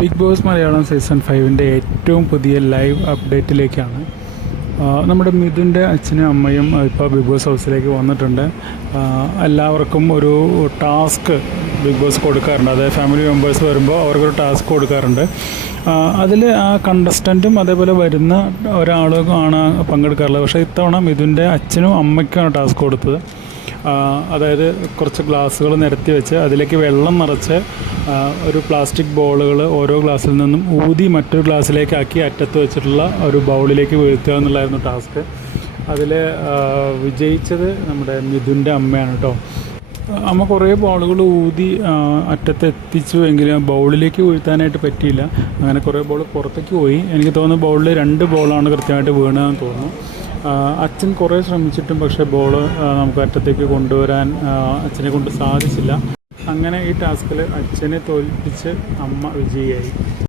Big boss Malayalam season 5ൻ്റെ ഏറ്റവും പുതിയ live അപ്ഡേറ്റിലേക്കാണ്. നമ്മുടെ മിഥുൻ്റെ അച്ഛനും അമ്മയും ഇപ്പോൾ ബിഗ് ബോസ് ഹൗസിലേക്ക് വന്നിട്ടുണ്ട്. എല്ലാവർക്കും ഒരു ടാസ്ക് ബിഗ് ബോസ് കൊടുക്കാറുണ്ട്. അതായത് ഫാമിലി മെമ്പേഴ്സ് വരുമ്പോൾ അവർക്കൊരു ടാസ്ക് കൊടുക്കാറുണ്ട്. അതിൽ ആ കണ്ടസ്റ്റൻറ്റും അതേപോലെ വരുന്ന ഒരാളും ആണ് പങ്കെടുക്കാറുള്ളത്. പക്ഷേ ഇത്തവണ മിഥുൻ്റെ അച്ഛനും അമ്മയ്ക്കാണ് ടാസ്ക് കൊടുത്തത്. അതായത് കുറച്ച് ഗ്ലാസ്സുകൾ നിരത്തി വെച്ച് അതിലേക്ക് വെള്ളം നിറച്ച് ഒരു പ്ലാസ്റ്റിക് ബോളുകൾ ഓരോ ഗ്ലാസ്സിൽ നിന്നും ഊതി മറ്റൊരു ഗ്ലാസ്സിലേക്കാക്കി അറ്റത്ത് വെച്ചിട്ടുള്ള ഒരു ബൗളിലേക്ക് വീഴ്ത്തുക എന്നുള്ളതായിരുന്നു ടാസ്ക്. അതിൽ വിജയിച്ചത് നമ്മുടെ മിഥുൻ്റെ അമ്മയാണ് കേട്ടോ. അമ്മ കുറേ ബോളുകൾ ഊതി അറ്റത്ത് എത്തിച്ചു എങ്കിലും ബൗളിലേക്ക് വീഴ്ത്താനായിട്ട് പറ്റിയില്ല. അങ്ങനെ കുറേ ബോൾ പുറത്തേക്ക് പോയി. എനിക്ക് തോന്നുന്നു ബൗളിൽ 2 ബോളാണ് കൃത്യമായിട്ട് വീണതെന്ന് തോന്നുന്നു. അച്ഛൻ കുറേ ശ്രമിച്ചിട്ടും പക്ഷേ ബോൾ നമുക്ക് അറ്റത്തേക്ക് കൊണ്ടുവരാൻ അച്ഛനെ കൊണ്ട് സാധിച്ചില്ല. അങ്ങനെ ഈ ടാസ്കിൽ അച്ഛനെ തോൽപ്പിച്ച് അമ്മ വിജയിയായി.